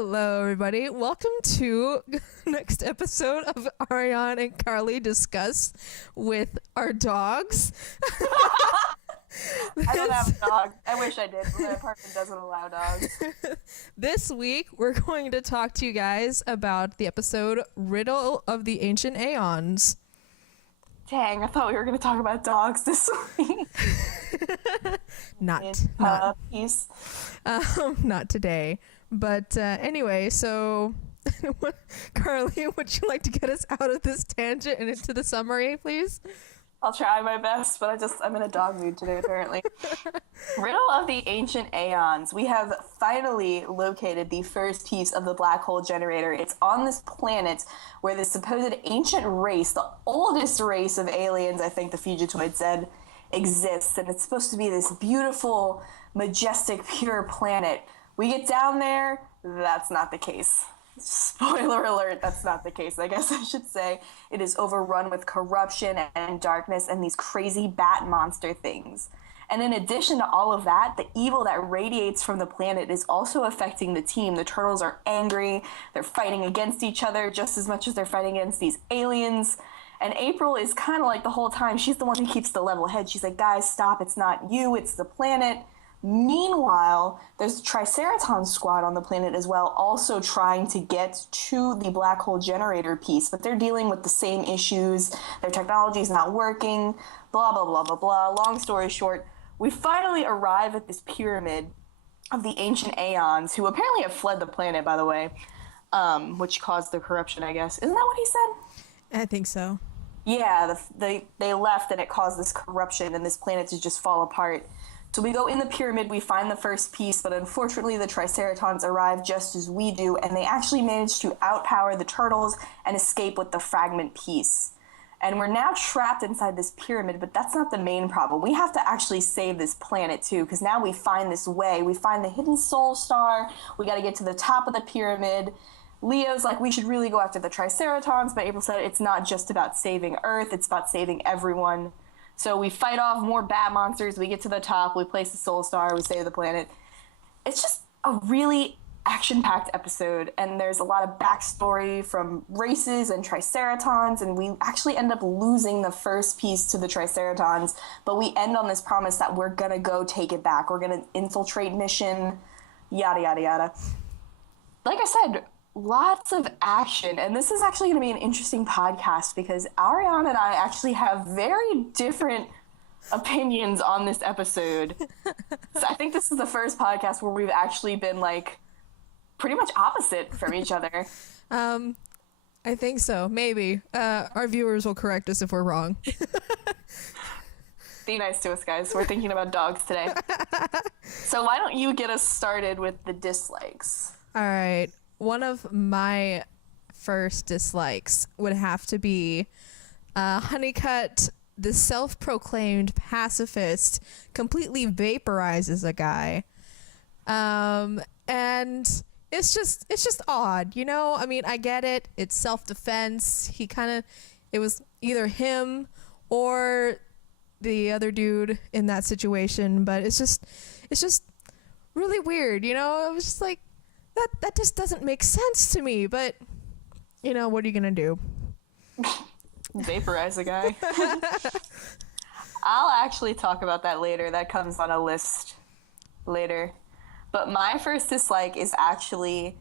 Hello, everybody. Welcome to next episode of Ariane and Karley Discuss with our dogs. I don't have a dog. I wish I did, but my apartment doesn't allow dogs. This week, we're going to talk to you guys about the episode Riddle of the Ancient Aeons. Dang, I thought we were going to talk about dogs this week. Not today. But anyway, so Karley, would you like to get us out of this tangent and into the summary, please? I'll try my best, but I'm in a dog mood today, apparently. Riddle of the Ancient Aeons. We have finally located the first piece of the black hole generator. It's on this planet where the supposed ancient race, the oldest race of aliens, I think the Fugitoid said, exists. And it's supposed to be this beautiful, majestic, pure planet. We get down there, that's not the case. Spoiler alert, that's not the case, I guess I should say. It is overrun with corruption and darkness and these crazy bat monster things. And in addition to all of that, the evil that radiates from the planet is also affecting the team. The turtles are angry, they're fighting against each other just as much as they're fighting against these aliens. And April is kind of like the whole time, she's the one who keeps the level head. She's like, guys, stop, it's not you, it's the planet. Meanwhile, there's a Triceratops squad on the planet as well, also trying to get to the black hole generator piece, but they're dealing with the same issues. Their technology is not working, blah, blah, blah, blah, blah. Long story short, we finally arrive at this pyramid of the Ancient Aeons, who apparently have fled the planet, by the way, which caused the corruption, I guess. Isn't that what he said? I think so. Yeah, they left and it caused this corruption and this planet to just fall apart. So we go in the pyramid, we find the first piece, but unfortunately the Triceratons arrive just as we do, and they actually manage to outpower the turtles and escape with the fragment piece. And we're now trapped inside this pyramid, but that's not the main problem. We have to actually save this planet too, because now we find this way. We find the hidden soul star, we gotta get to the top of the pyramid. Leo's like, we should really go after the Triceratons, but April said it's not just about saving Earth, it's about saving everyone. So we fight off more bat monsters, we get to the top, we place the soul star, we save the planet. It's just a really action-packed episode, and there's a lot of backstory from races and Triceratons, and we actually end up losing the first piece to the Triceratons, but we end on this promise that we're gonna go take it back. We're gonna infiltrate mission, yada, yada, yada. Like I said, lots of action, and this is actually going to be an interesting podcast because Ariane and I actually have very different opinions on this episode. So I think this is the first podcast where we've actually been like pretty much opposite from each other. I think so. Maybe. Our viewers will correct us if we're wrong. Be nice to us, guys. We're thinking about dogs today. So why don't you get us started with the dislikes? All right. One of my first dislikes would have to be Honeycutt, the self-proclaimed pacifist, completely vaporizes a guy. And it's just odd, you know? I mean, I get it. It's self-defense. It was either him or the other dude in that situation, but it's just really weird, you know? I was just like, that just doesn't make sense to me, but, you know, what are you gonna do? Vaporize a guy. I'll actually talk about that later. That comes on a list later. But my first dislike is actually,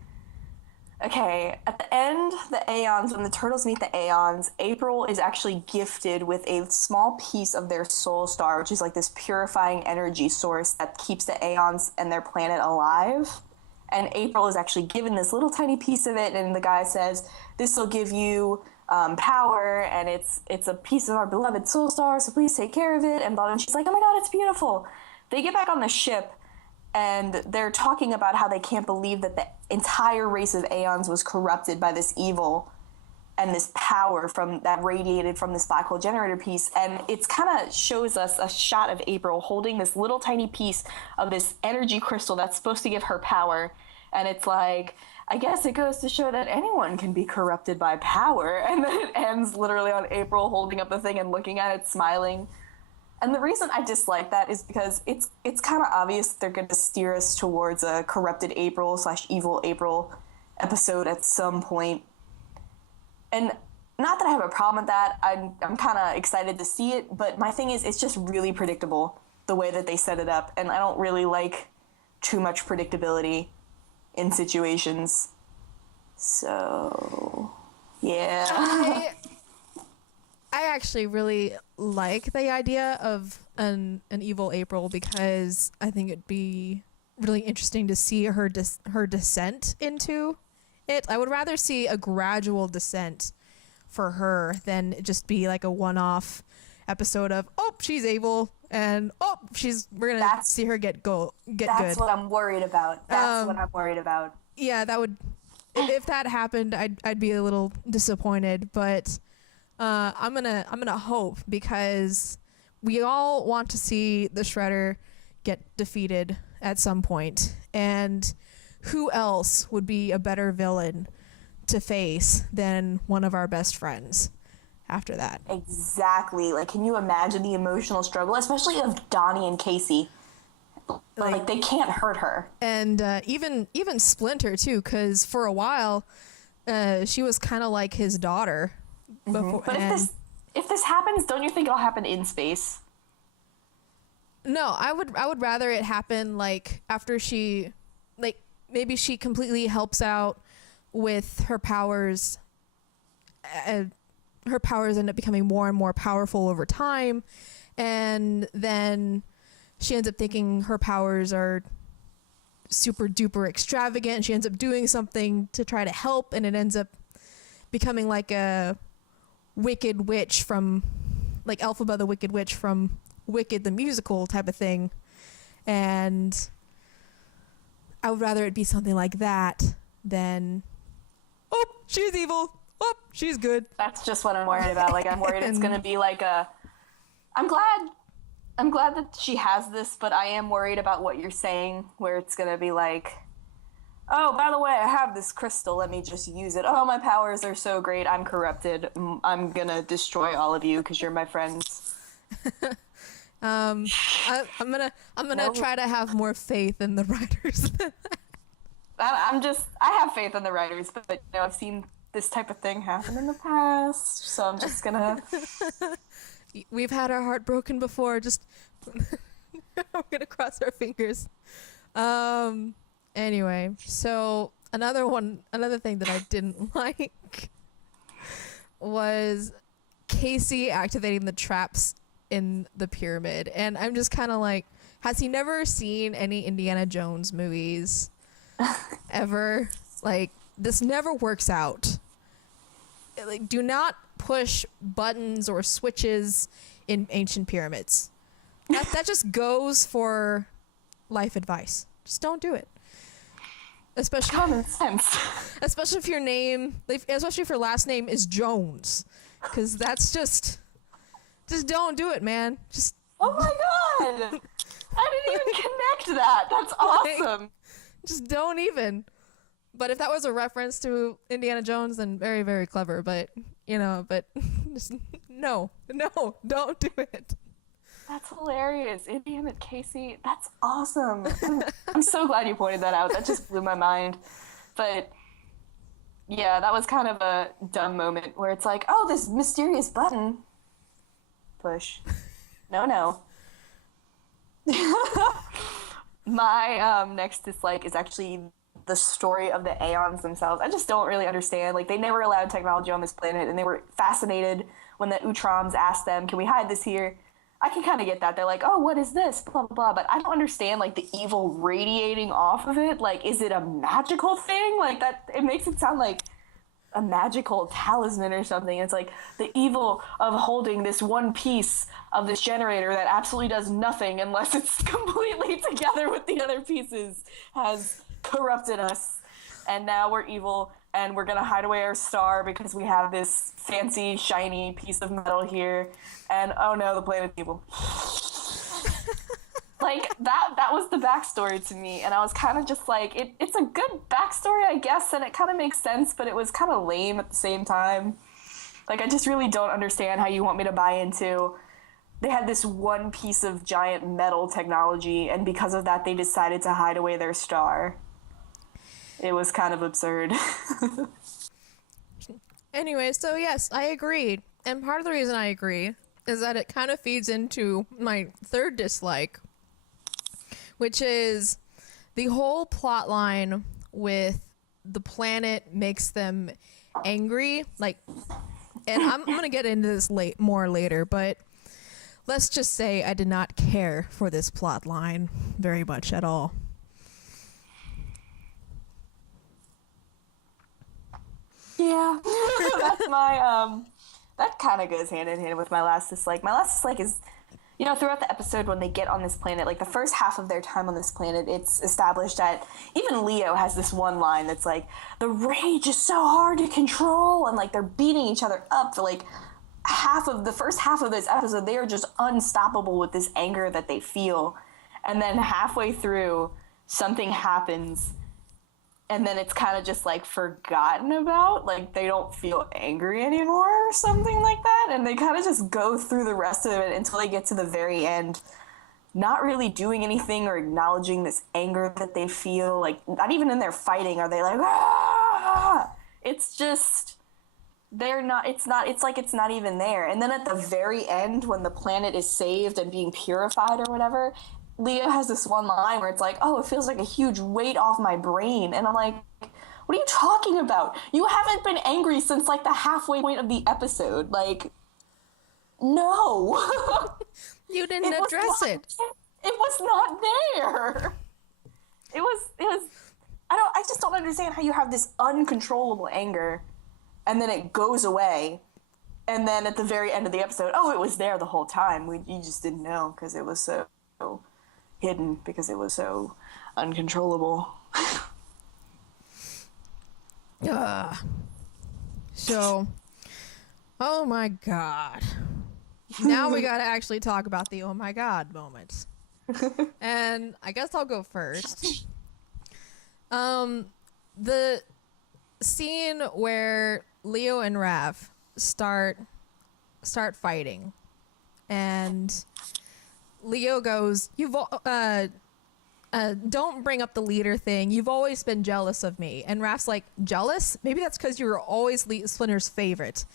okay, at the end, the Aeons, when the turtles meet the Aeons, April is actually gifted with a small piece of their soul star, which is like this purifying energy source that keeps the Aeons and their planet alive. And April is actually given this little tiny piece of it, and the guy says, this will give you power, and it's a piece of our beloved soul star, so please take care of it, and blah, blah. And she's like, oh my god, it's beautiful. They get back on the ship, and they're talking about how they can't believe that the entire race of Aeons was corrupted by this evil and this power that radiated from this black hole generator piece. And it's kind of shows us a shot of April holding this little tiny piece of this energy crystal that's supposed to give her power. And it's like, I guess it goes to show that anyone can be corrupted by power. And then it ends literally on April holding up the thing and looking at it, smiling. And the reason I dislike that is because it's kind of obvious they're going to steer us towards a corrupted April / evil April. episode at some point. And not that I have a problem with that. I'm kind of excited to see it, but my thing is it's just really predictable the way that they set it up, and I don't really like too much predictability in situations. So, yeah. I actually really like the idea of an evil April, because I think it'd be really interesting to see her descent into it. I would rather see a gradual descent for her than just be like a one-off episode of, oh, she's evil, and oh, we're gonna see her get good. That's what I'm worried about. Yeah, that would, if that happened, I'd be a little disappointed, but I'm gonna hope, because we all want to see the Shredder get defeated at some point, and who else would be a better villain to face than one of our best friends after that? Exactly. Like, can you imagine the emotional struggle, especially of Donnie and Casey? Like they can't hurt her. And even Splinter too, because for a while she was kind of like his daughter. Before, but if this happens, don't you think it'll happen in space? No, I would rather it happen like after she, like, maybe she completely helps out with her powers. Her powers end up becoming more and more powerful over time, and then she ends up thinking her powers are super duper extravagant, and she ends up doing something to try to help, and it ends up becoming like a Wicked Witch from, like, Elphaba the Wicked Witch from Wicked the musical type of thing. And I would rather it be something like that than, oh, she's evil, oh, she's good. That's just what I'm worried about. Like, I'm worried it's gonna be like a, I'm glad that she has this, but I am worried about what you're saying, where it's gonna be like, oh, by the way, I have this crystal, let me just use it. Oh, my powers are so great, I'm corrupted. I'm gonna destroy all of you because you're my friends. I'm gonna try to have more faith in the writers than that. I have faith in the writers, but you know, I've seen this type of thing happen in the past, so I'm just gonna... We've had our heart broken before, just... I'm gonna cross our fingers. Anyway, so another thing that I didn't like was Casey activating the traps in the pyramid. And I'm just kind of like, has he never seen any Indiana Jones movies ever? Like, this never works out. Like, do not push buttons or switches in ancient pyramids. That just goes for life advice. Just don't do it. Especially common sense. Especially if your last name is Jones, because that's just don't do it, man. Just, oh my god, I didn't even connect that. That's awesome. Like, just don't even. But if that was a reference to Indiana Jones, then very, very clever. But just no, don't do it. That's hilarious. Indiana Casey, that's awesome. I'm so glad you pointed that out. That just blew my mind. But yeah, that was kind of a dumb moment where it's like, oh, this mysterious button. Push. No. My next dislike is actually the story of the Aeons themselves. I just don't really understand. Like, they never allowed technology on this planet, and they were fascinated when the Utroms asked them, can we hide this here? I can kind of get that. They're like, oh, what is this? Blah, blah, blah. But I don't understand, like, the evil radiating off of it. Like, is it a magical thing? Like, that, it makes it sound like a magical talisman or something. It's like the evil of holding this one piece of this generator that absolutely does nothing unless it's completely together with the other pieces has corrupted us. And now we're evil, and we're going to hide away our star because we have this fancy, shiny piece of metal here. And oh no, the planet's evil. Like, that was the backstory to me. And I was kind of just like, it's a good backstory, I guess, and it kind of makes sense, but it was kind of lame at the same time. Like, I just really don't understand how you want me to buy into... They had this one piece of giant metal technology, and because of that, they decided to hide away their star. It was kind of absurd. Anyway, so yes, I agreed. And part of the reason I agree is that it kind of feeds into my third dislike, which is the whole plot line with the planet makes them angry. Like, and I'm going to get into this more later, but let's just say I did not care for this plot line very much at all. Yeah, that's my, that kind of goes hand in hand with my last dislike. My last dislike is, you know, throughout the episode when they get on this planet, like the first half of their time on this planet, it's established that even Leo has this one line that's like, the rage is so hard to control, and like they're beating each other up for like the first half of this episode. They are just unstoppable with this anger that they feel. And then halfway through, something happens, and then it's kind of just like forgotten about, like they don't feel angry anymore or something like that, and they kind of just go through the rest of it until they get to the very end not really doing anything or acknowledging this anger that they feel. Like, not even in their fighting are they like, ah! It's just, it's like it's not even there. And then at the very end, when the planet is saved and being purified or whatever, Leo has this one line where it's like, oh, it feels like a huge weight off my brain. And I'm like, what are you talking about? You haven't been angry since like the halfway point of the episode. Like, no. You didn't address it. It was not there. It was, I just don't understand how you have this uncontrollable anger and then it goes away. And then at the very end of the episode, oh, it was there the whole time. You just didn't know because it was so hidden, because it was so uncontrollable. So, oh my god. Now we gotta actually talk about the oh my god moments. And I guess I'll go first. The scene where Leo and Raph start fighting, and Leo goes, don't bring up the leader thing. You've always been jealous of me. And Raph's like, jealous? Maybe that's because you were always Splinter's favorite.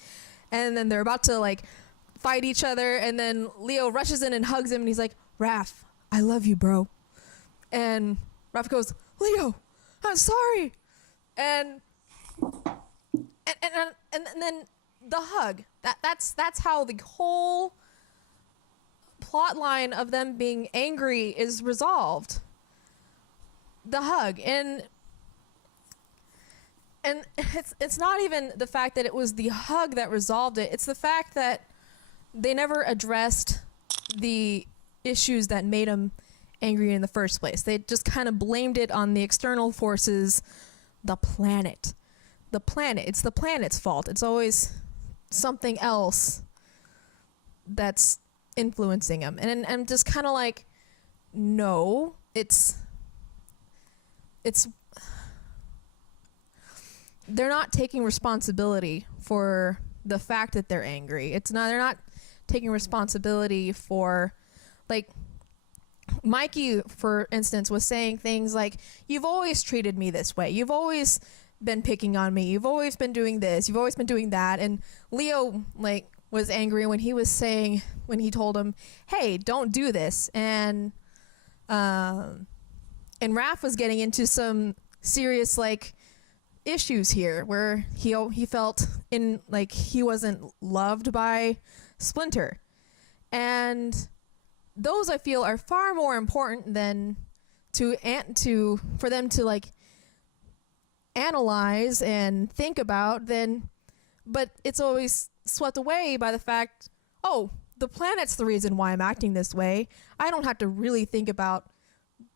And then they're about to like fight each other, and then Leo rushes in and hugs him, and he's like, Raph, I love you, bro. And Raph goes, Leo, I'm sorry. And then the hug. That's how the whole plot line of them being angry is resolved. The hug. And it's not even the fact that it was the hug that resolved it. It's the fact that they never addressed the issues that made them angry in the first place. They just kind of blamed it on the external forces, the planet. The planet. It's the planet's fault. It's always something else that's influencing them. And I'm just kind of like, no, it's they're not taking responsibility for the fact that they're angry. They're not taking responsibility for, like, Mikey, for instance, was saying things like, you've always treated me this way. You've always been picking on me. You've always been doing this. You've always been doing that. And Leo, like, was angry when he told him, hey, don't do this. And Raph was getting into some serious, like, issues here where he felt like he wasn't loved by Splinter. And those, I feel, are far more important than for them to, like, analyze and think about but it's always swept away by the fact, oh, the planet's the reason why I'm acting this way. I don't have to really think about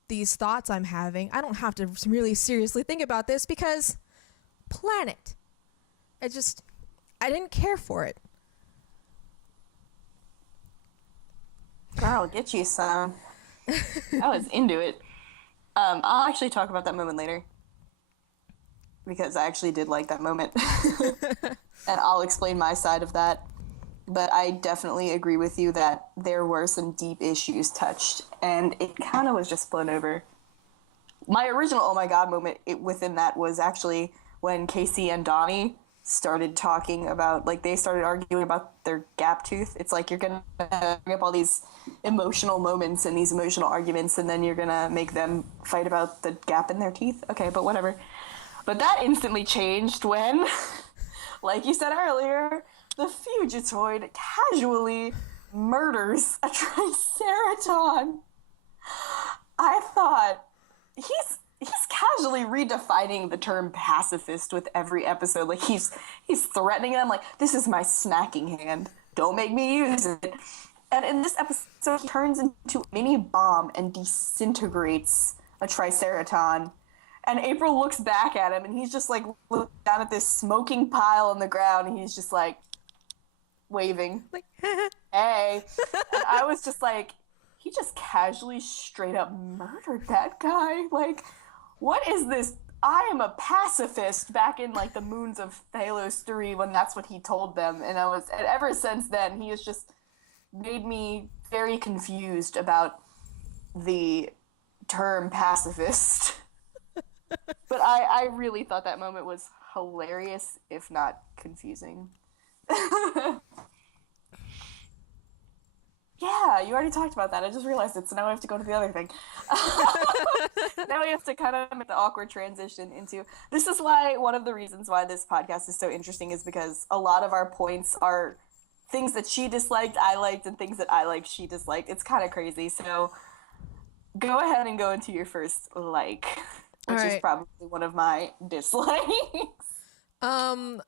these thoughts I'm having. I don't have to really seriously think about this because planet. I didn't care for it. I'll get you some. I was into it. I'll actually talk about that moment later, because I actually did like that moment. And I'll explain my side of that. But I definitely agree with you that there were some deep issues touched, and it kind of was just blown over. my original oh my god moment within that was actually when Casey and Donnie started talking about, like, they started arguing about their gap tooth. It's like you're gonna bring up all these emotional moments and these emotional arguments, and then you're gonna make them fight about the gap in their teeth. Okay, but whatever. But that instantly changed when, like you said earlier, the Fugitoid casually murders a Triceraton. I thought, he's casually redefining the term pacifist with every episode. Like, he's threatening them, like, this is my smacking hand. Don't make me use it. And in this episode, he turns into a mini bomb and disintegrates a Triceraton. And April looks back at him, and he's just, like, looking down at this smoking pile on the ground, and he's just, like, waving. Like, hey. And I was just like, he just casually straight up murdered that guy. Like, what is this? I am a pacifist back in, like, the moons of Thalos 3 when that's what he told them. And ever since then, he has just made me very confused about the term pacifist. But I really thought that moment was hilarious, if not confusing. Yeah, you already talked about that. I just realized it, so now we have to go to the other thing. Now we have to kind of make the awkward transition into... This is why one of the reasons why this podcast is so interesting is because a lot of our points are things that she disliked, I liked, and things that I liked, she disliked. It's kind of crazy. So go ahead and go into your first like, which is probably one of my dislikes. One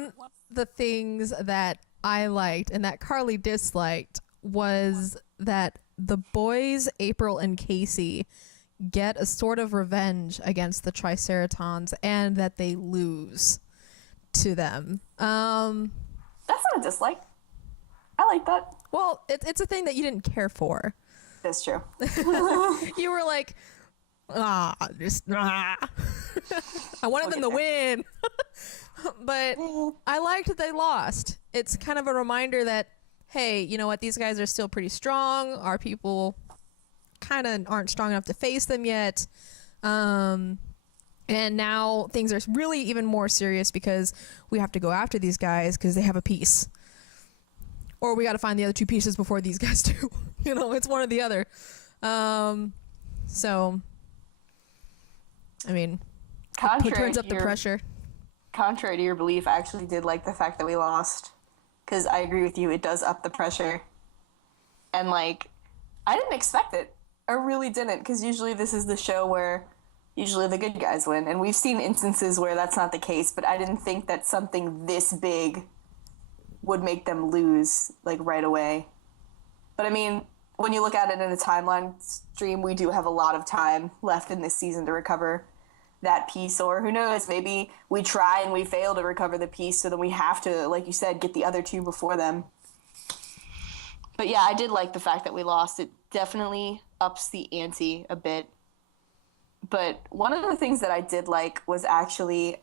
of the things that I liked and that Karley disliked was that the boys, April and Casey, get a sort of revenge against the Triceratons and that they lose to them. That's not a dislike. I like that. Well, it's a thing that you didn't care for. That's true. You were like, I wanted them to win. But I liked that they lost. It's kind of a reminder that, hey, you know what? These guys are still pretty strong. Our people kind of aren't strong enough to face them yet. And now things are really even more serious because we have to go after these guys because they have a piece. Or we got to find the other two pieces before these guys do. You know, it's one or the other. So, I mean, it turns up the pressure. Contrary to your belief, I actually did like the fact that we lost. Because I agree with you, it does up the pressure. And, like, I didn't expect it. I really didn't, because usually this is the show where usually the good guys win. And we've seen instances where that's not the case, but I didn't think that something this big would make them lose, like, right away. But, I mean, when you look at it in a timeline stream, we do have a lot of time left in this season to recover that piece, or who knows, maybe we try and we fail to recover the piece, so then we have to, like you said, get the other two before them. But yeah, I did like the fact that we lost. It definitely ups the ante a bit. But one of the things that I did like was actually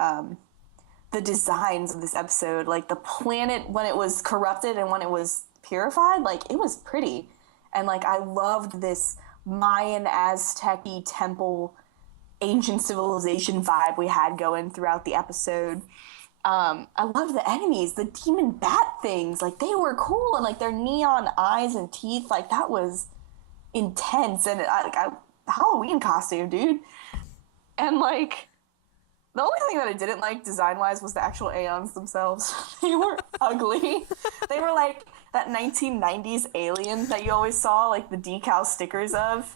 the designs of this episode. Like, the planet, when it was corrupted and when it was purified, like, it was pretty. And, like, I loved this Mayan, Aztec-y temple ancient civilization vibe we had going throughout the episode. I love the enemies, the demon bat things. Like, they were cool, and, like, their neon eyes and teeth, like, that was intense. And Halloween costume, dude. And, like, the only thing that I didn't like design-wise was the actual Aeons themselves. They were ugly. They were like that 1990s alien that you always saw, like, the decal stickers of.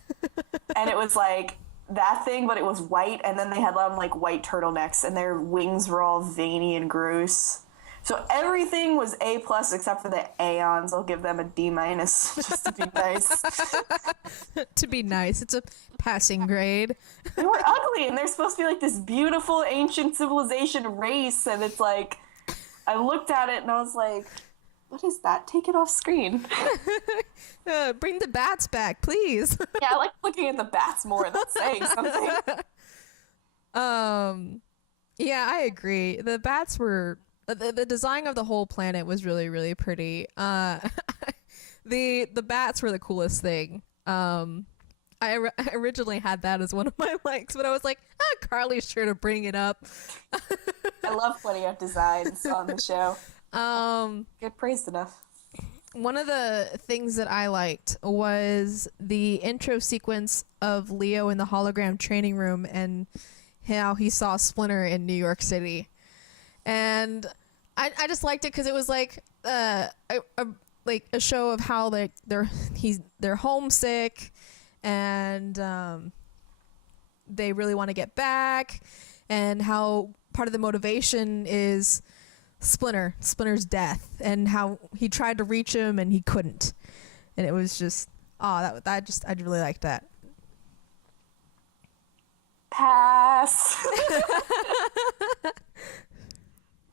And it was like that thing, but it was white, and then they had like white turtlenecks, and their wings were all veiny and gross. So everything was A+ except for the Aeons. I'll give them a D- just to be nice. To be nice. It's a passing grade. They were ugly, and they're supposed to be like this beautiful ancient civilization race, and it's like, I looked at it and I was like, what is that? Take it off screen. Bring the bats back, please. Yeah, I like looking at the bats more than saying something. Yeah, I agree. The bats were... The design of the whole planet was really, really pretty. The bats were the coolest thing. I I originally had that as one of my likes, but I was like, Carly's sure to bring it up. I love pointing out designs on the show. Get praised enough. One of the things that I liked was the intro sequence of Leo in the hologram training room and how he saw Splinter in New York City. And I just liked it because it was like a show of how they're homesick and they really want to get back, and how part of the motivation is Splinter's death, and how he tried to reach him and he couldn't. And it was just I really liked that. Pass.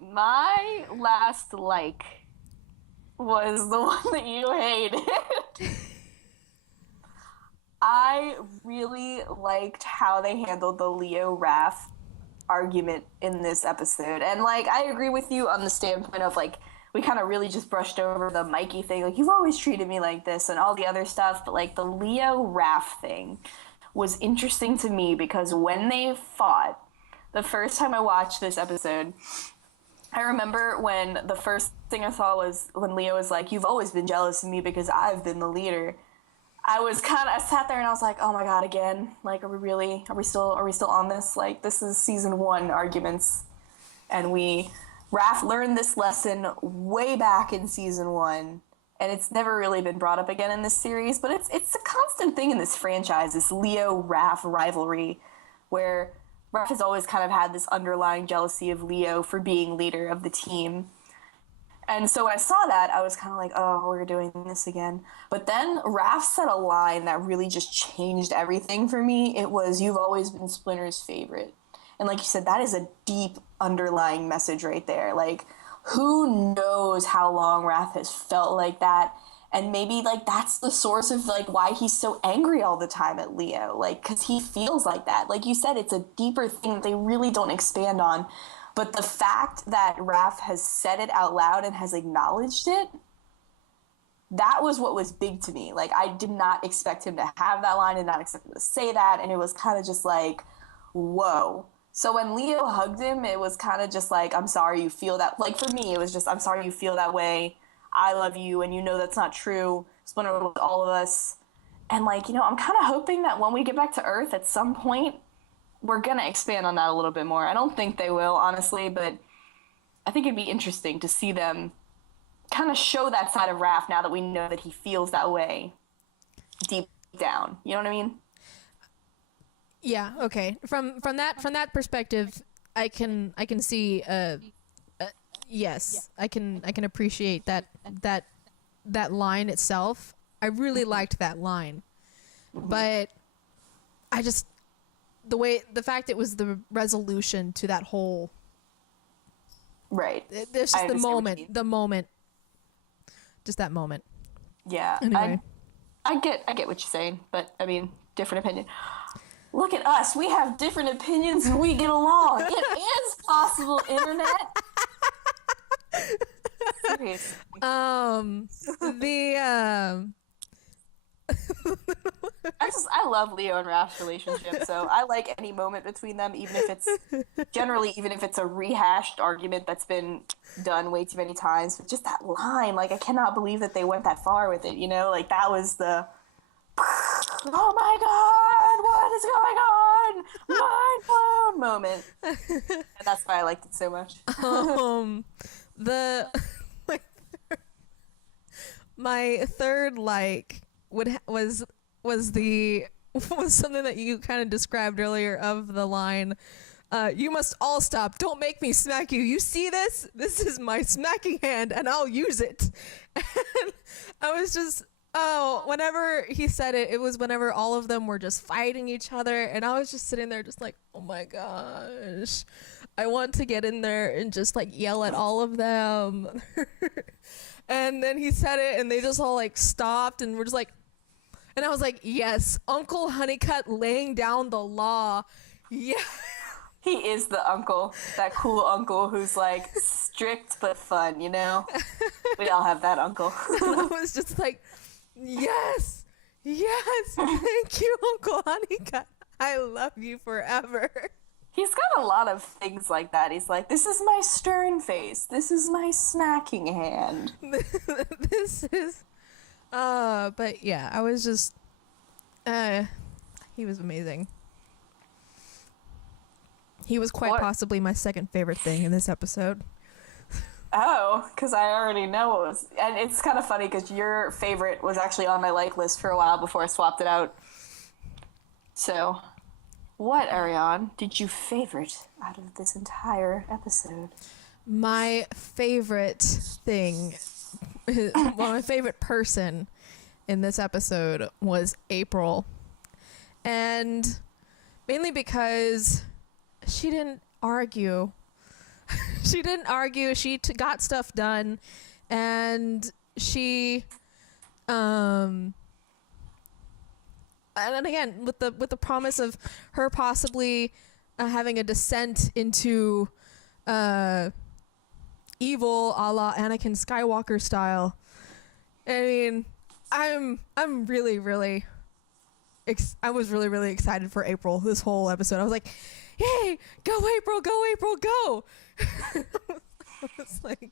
My last like was the one that you hated. I really liked how they handled the Leo Raph argument in this episode. And like, I agree with you on the standpoint of like, we kind of really just brushed over the Mikey thing. Like, you've always treated me like this and all the other stuff. But like the Leo Raph thing was interesting to me because when they fought, the first time I watched this episode, I remember when the first thing I saw was when Leo was like, you've always been jealous of me because I've been the leader. I sat there and I was like, oh my God, again, like, are we still on this? Like, this is season 1 arguments. And Raph learned this lesson way back in season 1, and it's never really been brought up again in this series, but it's a constant thing in this franchise, this Leo-Raph rivalry, where Raph has always kind of had this underlying jealousy of Leo for being leader of the team. And so when I saw that, I was kind of like, oh, we're doing this again. But then Raph said a line that really just changed everything for me. It was, you've always been Splinter's favorite. And like you said, that is a deep underlying message right there. Like, who knows how long Raph has felt like that? And maybe like that's the source of like why he's so angry all the time at Leo. Like, because he feels like that. Like you said, it's a deeper thing that they really don't expand on. But the fact that Raph has said it out loud and has acknowledged it, that was what was big to me. Like, I did not expect him to have that line, did not expect him to say that, and it was kind of just like, whoa. So when Leo hugged him, it was kind of just like, I'm sorry you feel that. Like, for me, it was just, I'm sorry you feel that way. I love you, and you know that's not true. Splinter loves all of us. And, like, you know, I'm kind of hoping that when we get back to Earth at some point, we're going to expand on that a little bit more. I don't think they will, honestly, but I think it'd be interesting to see them kind of show that side of Raph now that we know that he feels that way deep down. You know what I mean? Yeah, okay. From that perspective, I can see yes. I can appreciate that line itself. I really liked that line. But I just the fact it was the resolution to that whole right. There's just the moment. Just that moment. Yeah. Anyway. I get what you're saying, but I mean, different opinion. Look at us. We have different opinions and we get along. It is possible, internet. Seriously. I love Leo and Raph's relationship, so I like any moment between them, even if it's a rehashed argument that's been done way too many times. But just that line, like, I cannot believe that they went that far with it, you know? Like, that was the, oh my God, what is going on? Mind blown moment. And that's why I liked it so much. My third was something that you kind of described earlier of the line, you must all stop. Don't make me smack you. You see this? This is my smacking hand and I'll use it. And I was just, whenever he said it, it was whenever all of them were just fighting each other. And I was just sitting there just like, oh my gosh, I want to get in there and just like yell at all of them. And then he said it and they just all like stopped and were just like, and I was like, yes, Uncle Honeycutt laying down the law. Yeah. He is the uncle, that cool uncle who's like strict but fun, you know? We all have that uncle. And I was just like, yes, Yes, thank you, Uncle Honeycutt. I love you forever. He's got a lot of things like that. He's like, this is my stern face. This is my smacking hand. This is, but yeah, I was just, he was amazing. He was quite possibly my second favorite thing in this episode. Oh, because I already know it was. And it's kind of funny because your favorite was actually on my like list for a while before I swapped it out. So, what, Ariane, did you favorite out of this entire episode? My favorite thing, well, my favorite person in this episode was April. And mainly because she didn't argue. She didn't argue. She got stuff done, and she, and again with the promise of her possibly having a descent into evil, a la Anakin Skywalker style. I mean, I'm really I was really excited for April this whole episode. I was like, yay, go April, go. I was like,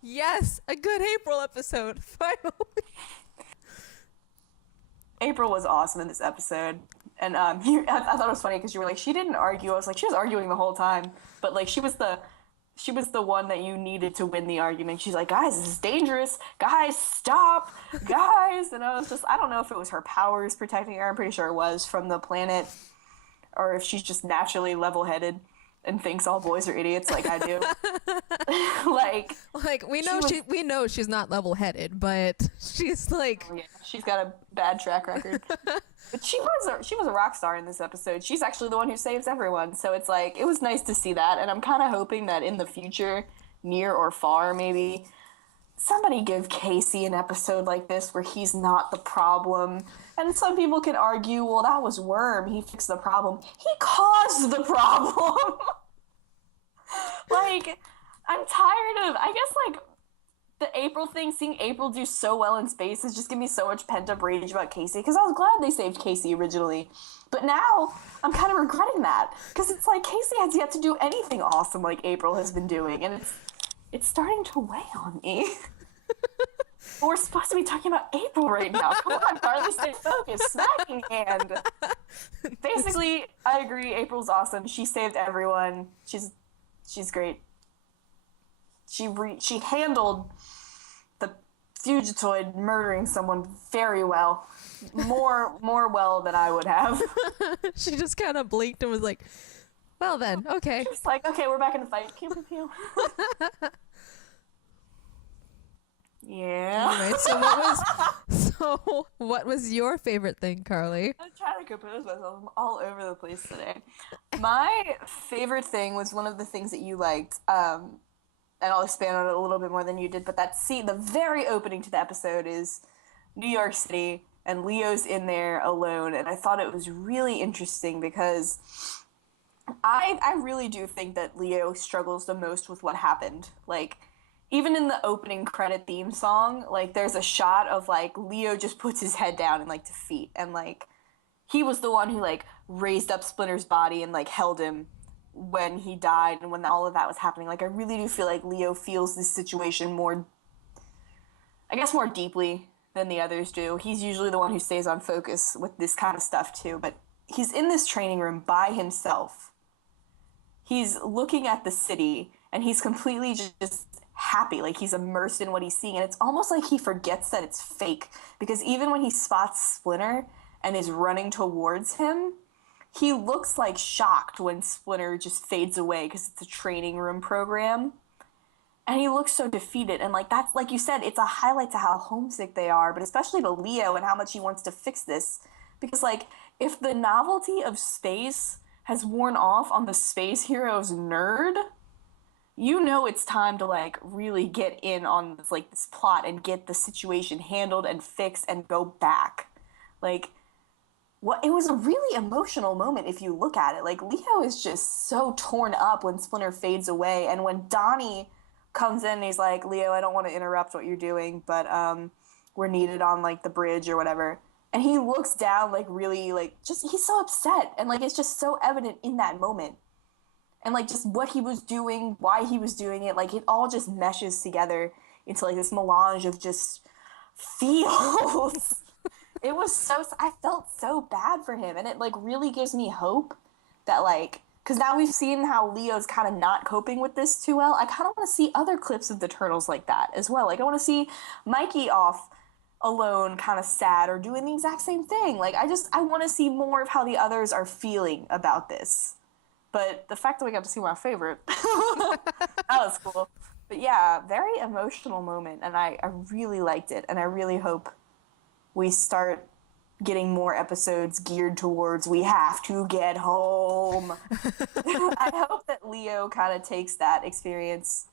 yes, a good April episode, finally. April was awesome in this episode. And I thought it was funny because you were like, she didn't argue. I was like, she was arguing the whole time. But like, she was the one that you needed to win the argument. She's like, guys, this is dangerous. Guys, stop. Guys. And I was just, I don't know if it was her powers protecting her. I'm pretty sure it was from the planet. Or if she's just naturally level-headed and thinks all boys are idiots like I do. like we know she's not level-headed, but she's like, oh, yeah, she's got a bad track record. But she was a rock star in this episode. She's actually the one who saves everyone. So it's like, it was nice to see that, and I'm kind of hoping that in the future, near or far maybe, somebody give Casey an episode like this where he's not the problem. And some people can argue, well, that was Worm. He fixed the problem. He caused the problem. Like, I'm tired of, I guess, like, the April thing, seeing April do so well in space has just given me so much pent-up rage about Casey, because I was glad they saved Casey originally. But now, I'm kind of regretting that, because it's like Casey has yet to do anything awesome like April has been doing, and it's starting to weigh on me. But we're supposed to be talking about April right now. Come on, Karley, stay focused. Smacking hand. Basically, I agree. April's awesome. She saved everyone. She's great. She handled the Fugitoid murdering someone very well. More well than I would have. She just kind of blinked and was like, well then, okay. She was like, okay, we're back in the fight. Pew, pew, pew. Yeah. Anyway, so what was your favorite thing, Karley? I'm trying to compose myself. I'm all over the place today. My favorite thing was one of the things that you liked, and I'll expand on it a little bit more than you did, but that scene, the very opening to the episode is New York City, and Leo's in there alone, and I thought it was really interesting because I really do think that Leo struggles the most with what happened. Like, even in the opening credit theme song, like, there's a shot of, like, Leo just puts his head down in, like, defeat. And, like, he was the one who, like, raised up Splinter's body and, like, held him when he died and when all of that was happening. Like, I really do feel like Leo feels this situation more, I guess, more deeply than the others do. He's usually the one who stays on focus with this kind of stuff, too. But he's in this training room by himself. He's looking at the city, and he's completely just happy, like he's immersed in what he's seeing, and it's almost like he forgets that it's fake, because even when he spots Splinter and is running towards him, he looks like shocked when Splinter just fades away because it's a training room program, and he looks so defeated. And like, that's, like you said, it's a highlight to how homesick they are, but especially to Leo and how much he wants to fix this, because like, if the novelty of space has worn off on the space hero's nerd, you know it's time to, like, really get in on, like, this plot and get the situation handled and fixed and go back. Like, it was a really emotional moment if you look at it. Like, Leo is just so torn up when Splinter fades away, and when Donnie comes in and he's like, Leo, I don't want to interrupt what you're doing, but we're needed on, like, the bridge or whatever. And he looks down, like, really, like, just, he's so upset. And, like, it's just so evident in that moment. And, like, just what he was doing, why he was doing it, like, it all just meshes together into, like, this melange of just feels. It was so, I felt so bad for him. And it, like, really gives me hope that, like, because now we've seen how Leo's kind of not coping with this too well. I kind of want to see other clips of the turtles like that as well. Like, I want to see Mikey off alone, kind of sad, or doing the exact same thing. Like, I want to see more of how the others are feeling about this. But the fact that we got to see my favorite, that was cool. But yeah, very emotional moment, and I really liked it, and I really hope we start getting more episodes geared towards we have to get home. I hope that Leo kind of takes that experience,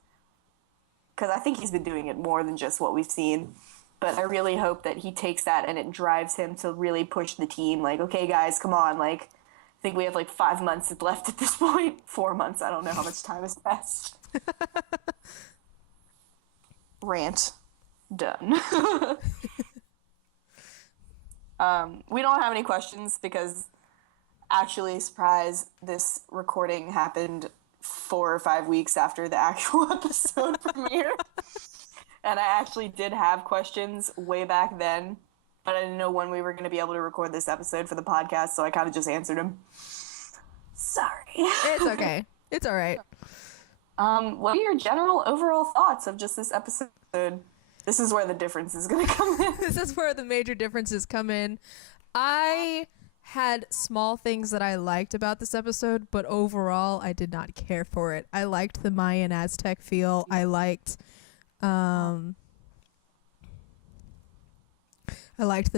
because I think he's been doing it more than just what we've seen. But I really hope that he takes that and it drives him to really push the team. Like, okay, guys, come on. Like, I think we have like 5 months left at this point. 4 months. I don't know how much time has passed. Rant. Done. We don't have any questions because, actually, surprise, this recording happened 4 or 5 weeks after the actual episode premiere. And I actually did have questions way back then, but I didn't know when we were going to be able to record this episode for the podcast, so I kind of just answered them. Sorry. It's okay. It's all right. What are your general overall thoughts of just this episode? This is where the difference is going to come in. This is where the major differences come in. I had small things that I liked about this episode, but overall, I did not care for it. I liked the Mayan Aztec feel. I liked the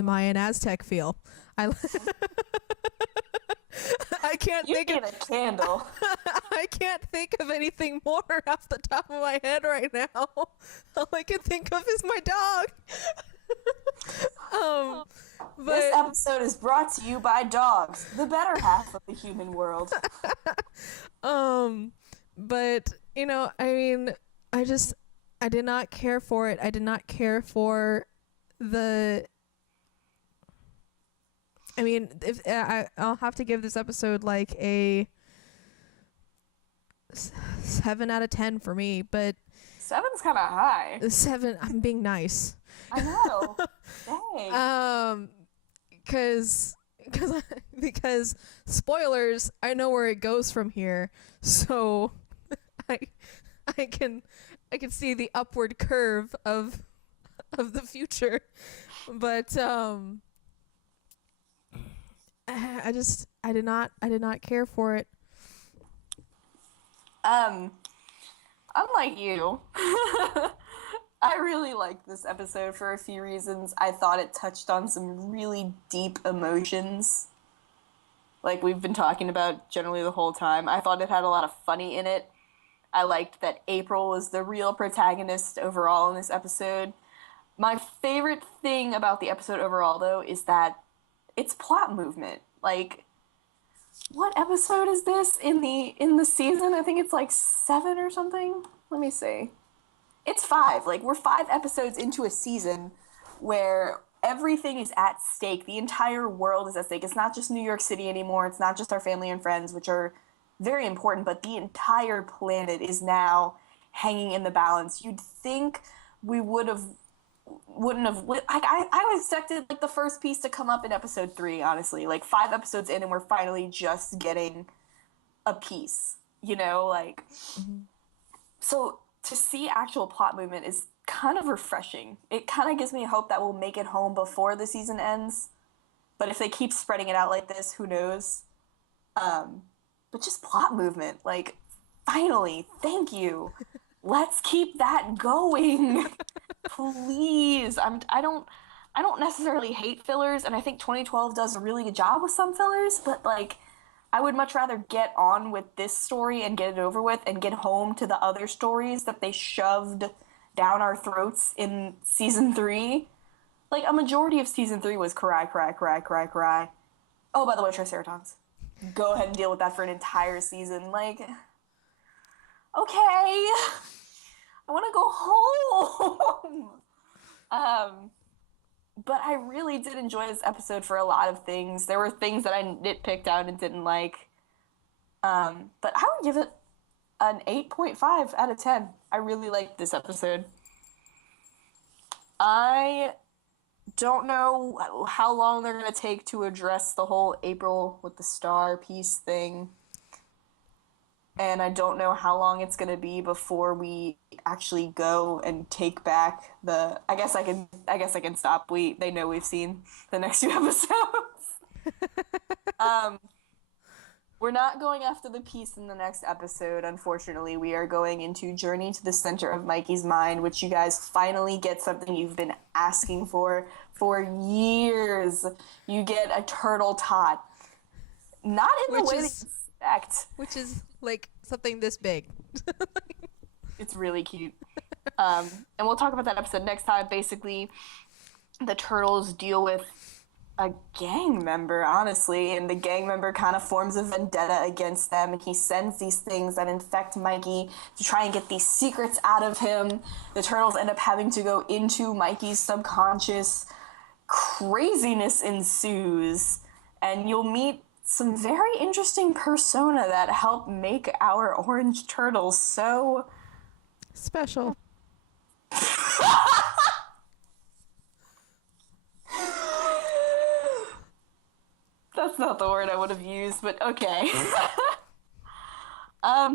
Mayan Aztec feel. I can't You think need of a candle. I can't think of anything more off the top of my head right now. All I can think of is my dog. But This episode is brought to you by dogs, the better half of the human world. but you know, I mean, I did not care for it. I did not care for the. I mean, if I'll have to give this episode like a 7 out of 10 for me, but 7's kind of high. 7. I'm being nice. I know. Dang. Because spoilers, I know where it goes from here, so I can see the upward curve of the future, but I did not care for it. Unlike you, I really liked this episode for a few reasons. I thought it touched on some really deep emotions, like we've been talking about generally the whole time. I thought it had a lot of funny in it. I liked that April was the real protagonist overall in this episode. My favorite thing about the episode overall, though, is that it's plot movement. Like, what episode is this in the season? I think it's like 7 or something. Let me see. It's 5. Like, we're 5 episodes into a season where everything is at stake. The entire world is at stake. It's not just New York City anymore. It's not just our family and friends, which are very important, but the entire planet is now hanging in the balance. You'd think we wouldn't have, like, I expected like the first piece to come up in episode 3, honestly. Like 5 episodes in and we're finally just getting a piece, you know, like. Mm-hmm. So to see actual plot movement is kind of refreshing. It kind of gives me hope that we'll make it home before the season ends. But if they keep spreading it out like this, who knows? But just plot movement, like, finally, thank you. Let's keep that going. Please. I don't necessarily hate fillers, and I think 2012 does a really good job with some fillers, but like, I would much rather get on with this story and get it over with and get home to the other stories that they shoved down our throats in season 3. Like, a majority of season 3 was cry, cry, cry, cry, cry. Oh, by the way, Triceratons. Go ahead and deal with that for an entire season. Like, okay. I want to go home. But I really did enjoy this episode for a lot of things. There were things that I nitpicked out and didn't like. But I would give it an 8.5 out of 10. I really liked this episode. I don't know how long they're going to take to address the whole April with the star piece thing. And I don't know how long it's going to be before we actually go and take back the I guess I can stop. They know we've seen the next few episodes. We're not going after the piece in the next episode, unfortunately. We are going into Journey to the Center of Mikey's Mind, which you guys finally get something you've been asking for years. You get a turtle tot. Not in the way that you expect. Which is like something this big. It's really cute. And we'll talk about that episode next time. Basically, the turtles deal with a gang member, honestly, and the gang member kind of forms a vendetta against them, and he sends these things that infect Mikey to try and get these secrets out of him. The turtles end up having to go into Mikey's subconscious. Craziness ensues, and you'll meet some very interesting persona that help make our orange turtles so special. That's not the word I would have used, but okay.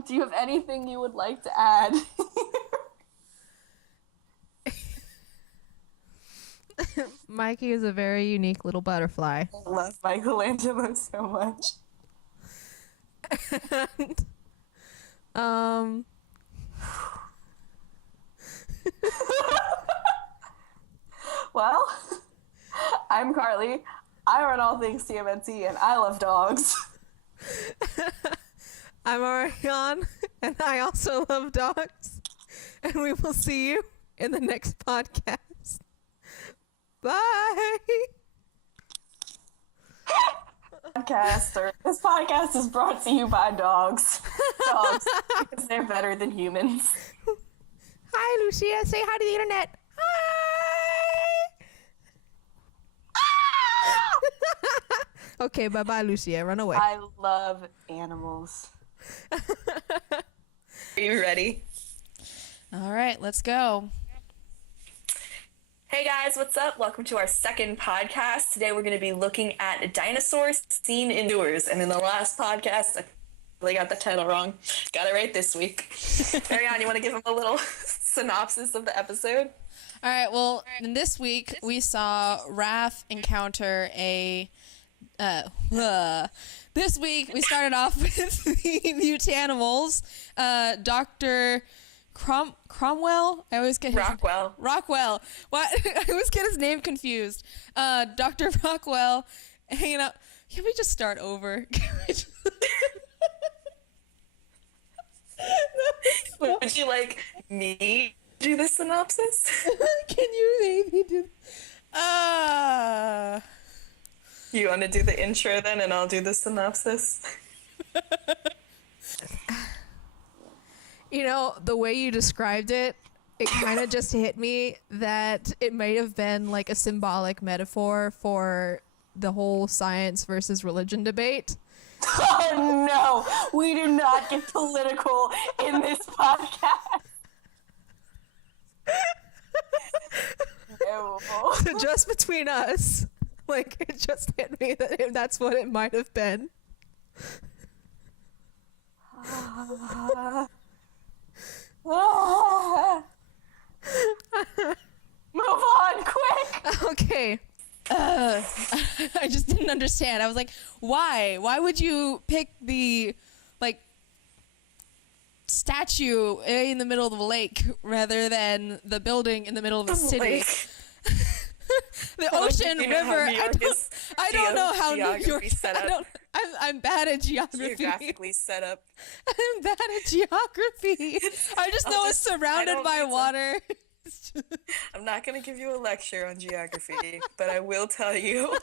Do you have anything you would like to add? Mikey is a very unique little butterfly. I love Michelangelo so much. And, well, I'm Carly. I run all things TMNT, and I love dogs. I'm Ariane, and I also love dogs. And we will see you in the next podcast. Bye. This podcast is brought to you by dogs. Dogs, because they're better than humans. Hi, Lucia. Say hi to the internet. Hi. Okay, bye-bye, Lucia. Run away. I love animals. Are you ready? All right, let's go. Hey guys, what's up? Welcome to our second podcast. Today we're going to be looking at dinosaurs seen indoors. And in the last podcast, I really got the title wrong. Got it right this week. Ariane, you want to give them a little synopsis of the episode? All right, well, in this week, we saw Raph encounter a... This week, we started off with the mutanimals. Dr. Cromwell? I always get Rockwell. What? I always get his name confused. Dr. Rockwell hanging out. Can we just start over? Would you like me to do the synopsis? Can you maybe do... You want to do the intro then, and I'll do the synopsis? You know, the way you described it, it kind of just hit me that it might have been like a symbolic metaphor for the whole science versus religion debate. Oh no, we do not get political in this podcast. No. So just between us, like, it just hit me that that's what it might have been. Move on, quick! Okay. I just didn't understand. I was like, why? Why would you pick the, like, statue in the middle of the lake rather than the building in the middle of the city? The ocean, river. I don't know how New York. I'm bad at geography. Geographically set up. I'm bad at geography. I just know it's surrounded by water. I'm not going to give you a lecture on geography, but I will tell you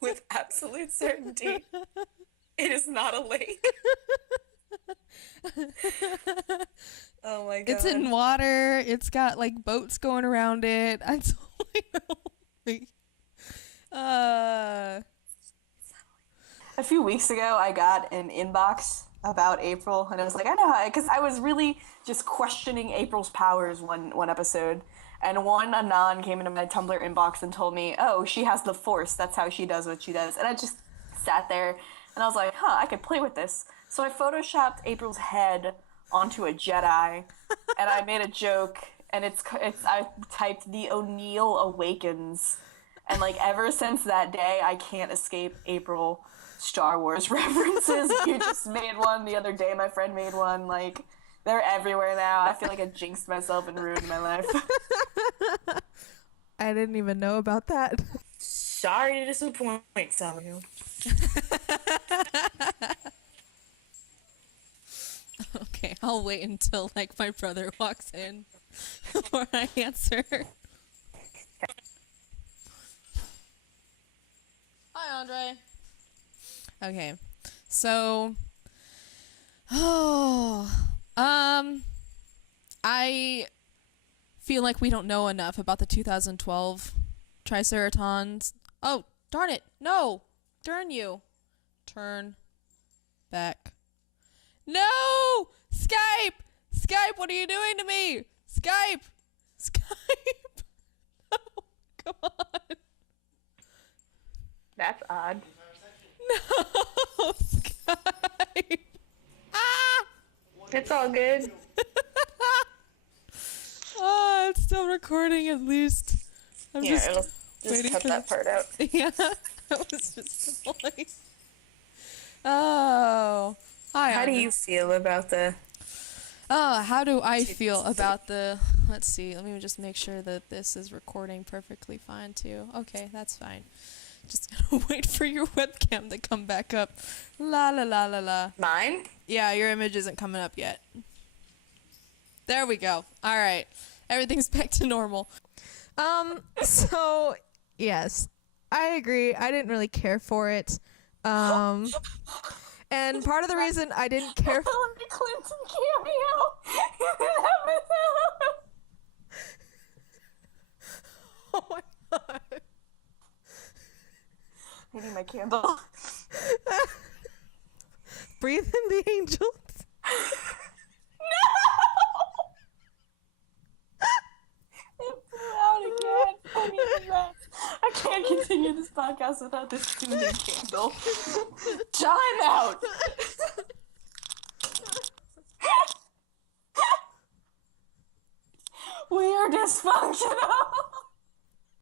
with absolute certainty, it is not a lake. Oh my god. It's in water. It's got like boats going around it. That's all I know. Uh, A few weeks ago, I got an inbox about April, and I was like, I know how, because I was really just questioning April's powers one episode, and one anon came into my Tumblr inbox and told me, oh, she has the Force, that's how she does what she does, and I just sat there, and I was like, huh, I could play with this. So I photoshopped April's head onto a Jedi, and I made a joke, and I typed, the O'Neill awakens, and like ever since that day, I can't escape April Star Wars references. You just made one the other day. My friend made one. Like, they're everywhere now. I feel like I jinxed myself and ruined my life. I didn't even know about that. Sorry to disappoint some of you. okay, I'll wait until like my brother walks in before I answer. Hi, Andre. Okay, so, I feel like we don't know enough about the 2012 Triceratons. Oh, darn it! No, darn you! Turn back. No, Skype, Skype, what are you doing to me? Skype, Skype. No, come on. That's odd. No, Skype. Ah! It's all good. Oh, it's still recording at least. I'm Yeah, it'll just waiting cut for that part out. Yeah, that was just the point. Oh, hi. How do Andre. you feel about the... Oh, how do I feel about the... Let's see, let me just make sure that this is recording perfectly fine, too. Okay, that's fine. Just gonna wait for your webcam to come back up. La la la la la. Mine? Yeah, your image isn't coming up yet. There we go. All right. Everything's back to normal. So yes, I agree. I didn't really care for it. And part of the reason I didn't care Hillary Clinton cameo. Oh my god. I need my candle. Breathe in the angels. It flew out again. I need a rest. I can't continue this podcast without this soothing candle. Time out. We are dysfunctional.